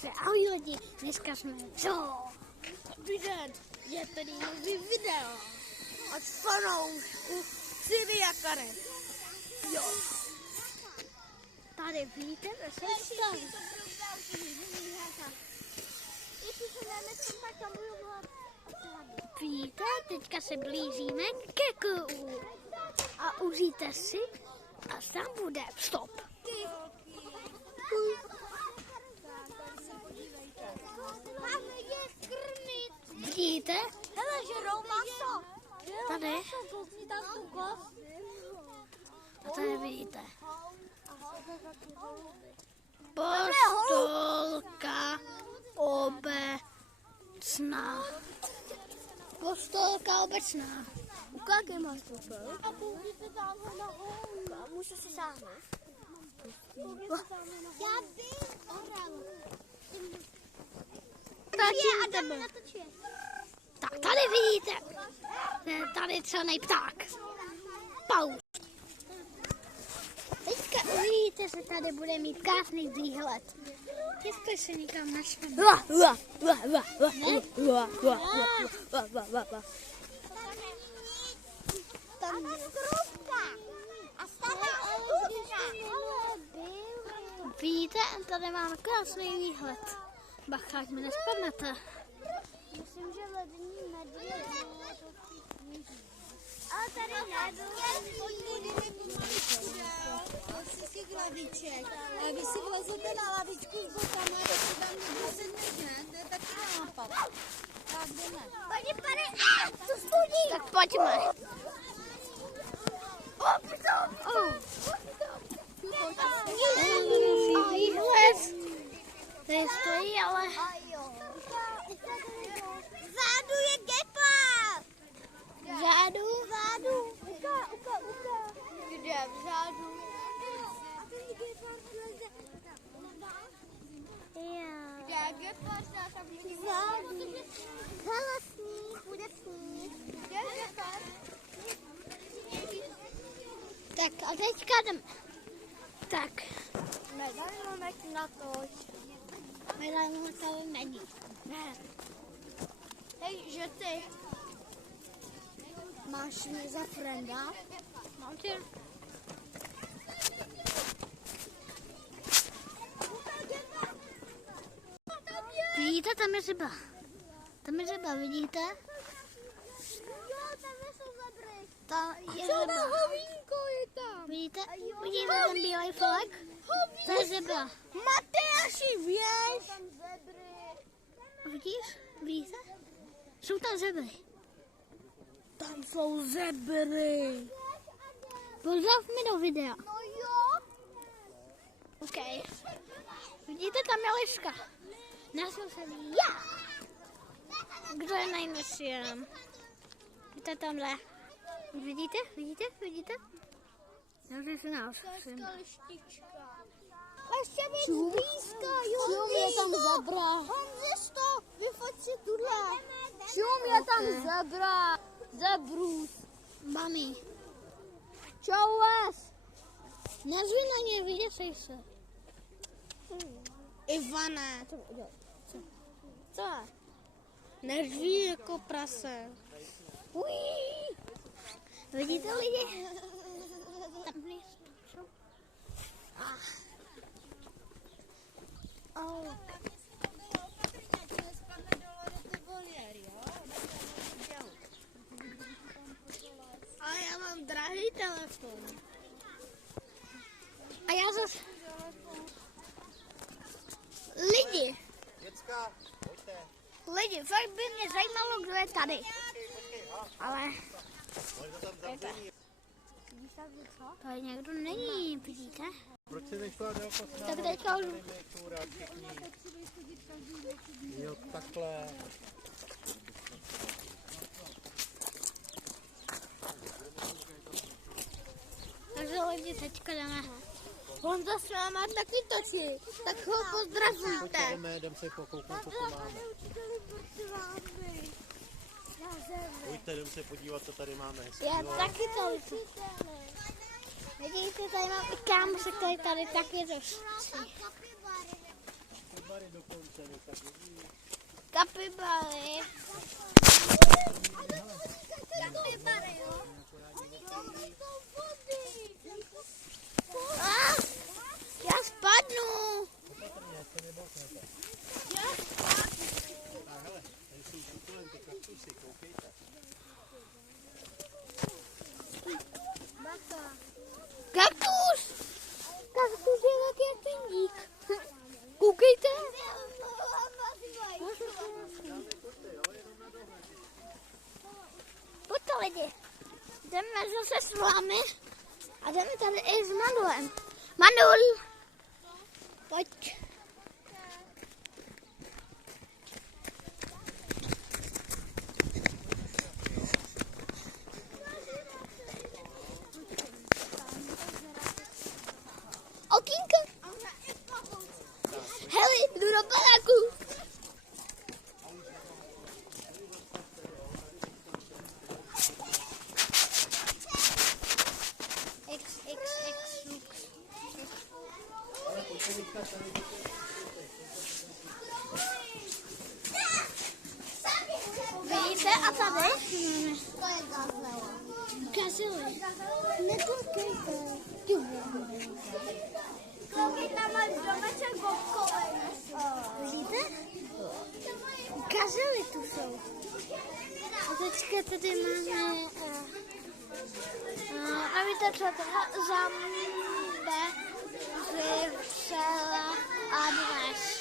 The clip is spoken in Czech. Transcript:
Takže ahoj lidi, dneska jsme Dobrý den, je tady nový video od fanoušku Ciri a Karet. Jo. Tady vidíte, že jsem tam. Víte, teďka se blížíme ke kolu. A užijte si a tam bude stop. Vidíte? Hele, žerou maso. Tady. A tady vidíte. Postolka obecná. Postolka obecná. Ukážej máš to. A koukněte tamhle nahoru. Můžu si sáhnout? Já bych oral. Tak tady vidíte. Tady je celý pták. Paus. Teďka uvidíte, že tady bude mít krásný výhled. Jestli se někam naštveme. Tam je skrupka. A stará Vidíte, tady máme krásný výhled. Bacha, ať mi nespadnete. Myslím, že lední medvěd. Ale tady si laviček. A vy si vlezete na lavičku s botama, a když tam někdo sedne, to je taky nápad. Tak jdeme. Pojď, pane, co studí? Tak pojďme. Výhled. Tady stojí, ale... Vzadu je gepard. Vzadu? Vzadu. Kde? Vzadu. A ten gepard leze. Kde gepard? Vzadu. Hele, sníh, bude sníh. Kde gepard? Tak a teďka jdeme. Tak. Medailon na to. Medailon tady není. Ne. Hej, že ty máš mě za frenda? Mám tě. Vidíte, tam je ryba. Tam je ryba, vidíte? Jo, tam jsou zebry. Tam je Co ryba. na hovínko je tam? Vidíte? Vidíte ten bílej flek? To je ryba. Matyáši, věž. Tam zebry. Vidíš? Vidíte? Jsou tam zebry. Tam jsou zebry. Pozdrav mi do videa. No jo. OK. Vidíte, tam je liška. Našel jsem já. Kdo je nejnesím? Vidíte tamhle. Vidíte? Vidíte? Vidíte? Já se nás. Lištička. Ještě víc blízka, jo. je tam zebra. Honzi, stop, vyfoť si tuhle. Šum je tam zebra. Zebrus. Mami. Čau vás. Nazvi na ně, vyděsej se. Ivane. Co? Neřví jako prase. Ují. Vidíte lidi? Tam jsou. Oh. A já mám drahý telefon. A já zase... Lidi. Děcka, pojďte. Lidi, fakt by mě zajímalo, kdo je tady. Ale tady někdo není, vidíte? Proč jsi nešla do okna? Tak teďka už... Jo, takhle. Takže lidi, teďka jdeme. Honza s váma taky točí, tak ho pozdravujte. Jdem se pokouknout, co tu máme. Pojďte, jdem se podívat, co tady máme. Já taky to točím. Vidíte, tady mám i kámošek, který tady taky točí. Bary dokonce. Kapibary. Kapibary, jo? Já spadnu. Kaktus! Kaktus je taky jak pindík. Koukejte. Pojďte lidi. Jdeme zase s vámi a jdeme tady i s Manulem. Manul! Pojď. Okýnka. Hele, jdu do baráku. Vidíte, a tady? To je gazela. Gazely. Nekoukejte. Koukejte, máš domeček bobkovej. Vidíte? Gazely tu jsou. A teďka tady máme a víte co, zambe, vřela a dnes.